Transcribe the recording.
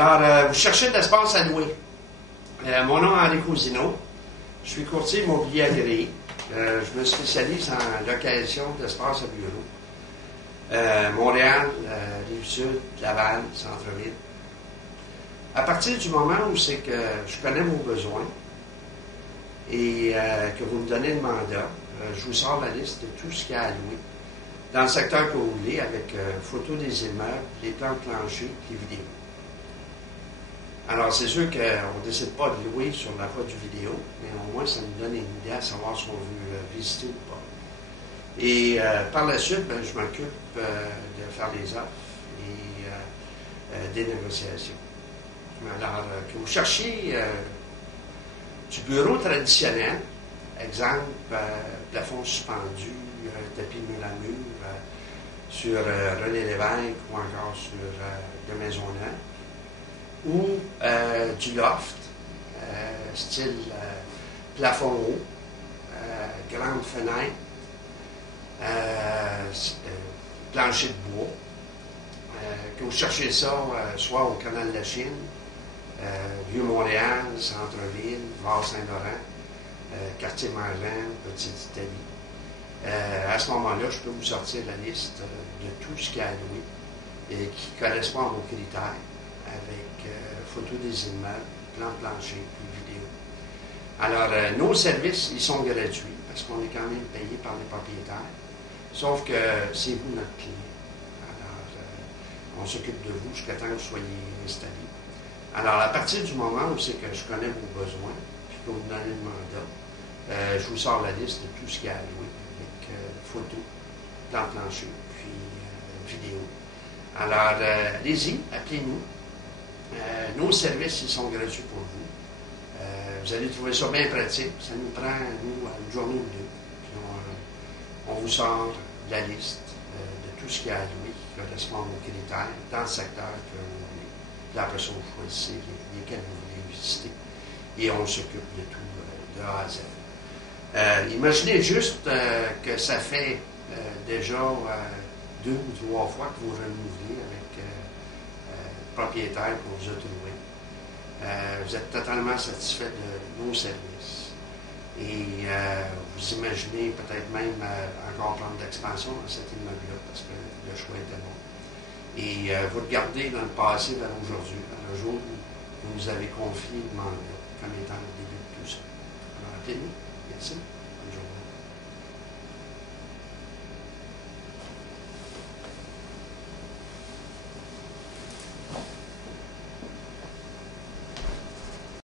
Alors, vous cherchez de l'espace à louer. Mon nom est Henri Cousineau. Je suis courtier immobilier agréé. Je me spécialise en location d'espace à bureau. Montréal, Rive-Sud, Laval, Centre-Ville. À partir du moment où c'est que je connais vos besoins et que vous me donnez le mandat, je vous sors la liste de tout ce qu'il y a à louer dans le secteur que vous voulez, avec photos des immeubles, les plans de plancher, les vidéos. Alors, c'est sûr qu'on ne décide pas de louer sur la voie du vidéo, mais au moins, ça nous donne une idée à savoir si on veut visiter ou pas. Et par la suite, je m'occupe de faire les offres et des négociations. Alors, que vous cherchiez du bureau traditionnel, exemple, plafond suspendu, tapis mur à mur, sur René Lévesque ou encore sur de Maisonneuve, ou du loft, style plafond haut, grande fenêtre, plancher de bois, que vous cherchez ça soit au canal de la Chine, Vieux-Montréal, Centre-Ville, Var-Saint-Laurent, Quartier-Marlin, Petite-Italie. À ce moment-là, je peux vous sortir la liste de tout ce qu'il y a à louer et qui correspond à vos critères, avec photos des immeubles, plan plancher et vidéo. Alors, nos services, ils sont gratuits parce qu'on est quand même payé par les propriétaires, sauf que c'est vous notre client. Alors, on s'occupe de vous jusqu'à temps que vous soyez installés. Alors, à partir du moment où c'est que je connais vos besoins, puis que vous me donnez le mandat, je vous sors la liste de tout ce qu'il y a à louer, avec photos, plan plancher, puis vidéo. Alors, allez-y, appelez-nous. Nos services, ils sont gratuits pour vous. Vous allez trouver ça bien pratique. Ça nous prend, nous, une journée ou deux. Puis on vous sort la liste de tout ce qu'il y a à louer qui correspond à vos critères dans le secteur que vous voulez. Puis après ça, vous choisissez lesquels vous voulez visiter. Et on s'occupe de tout de A à Z. Imaginez juste que ça fait déjà 2 ou 3 fois que vous renouvelez avec le propriétaire pour vous trouver. Vous êtes totalement satisfait de nos services. Et vous imaginez peut-être même encore prendre d'expansion dans cet immeuble-là parce que le choix était bon. Et vous regardez dans le passé vers aujourd'hui, dans le jour où vous nous avez confié le mandat comme étant le début de tout ça. Alors, appelez-nous. Merci.